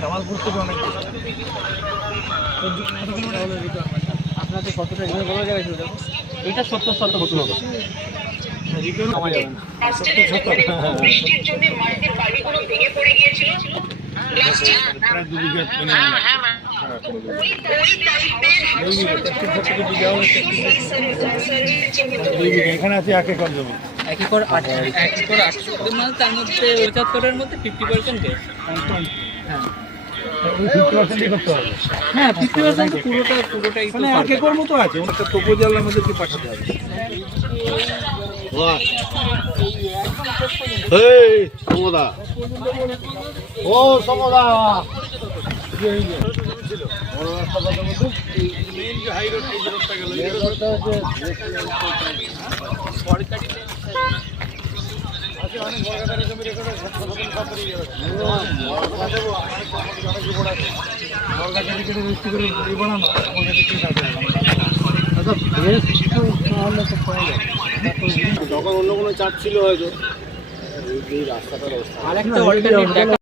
জামালপুর থেকে অনেক আপনাদের কতটা রিটার্ন করা যাবে? এটা 70-70 হবে। বৃষ্টির জন্য মাঠের বাড়িগুলো ভেঙে পড়ে গিয়েছিল। এখানে আছে 1 একর জমি, 1 একর 800 মানে তার মধ্যে 75-এর মধ্যে 50% গ্যাস। হ্যাঁ ওই 50% করতে হবে। হ্যাঁ 50% পুরোটাই তো মানে 1 একর মতো আছে, একটা প্রপোজাল আমাদেরকে পাঠাতে হবে। এই সমদা, ও সমদা, বড় রাস্তা কত মতো মেইন যে হাই রোড, এই রোডটা গেল, এই রোডটা আছে সরকারি আছে অনেক বড় গাড়ি জমি রেকর্ড সব পড়ে যাবে। বড় গাড়ি কেটে রেজিস্ট্রি করে এই বানানো আমার কাছে কি কাজ হবে? আচ্ছা বেশ কিছু তাহলে তো পাওয়া যায়। তখন অন্য কোনো চার্জ ছিল হয়তো, এই রাস্তাটার অবস্থা। আরেকটা অল্টারনেট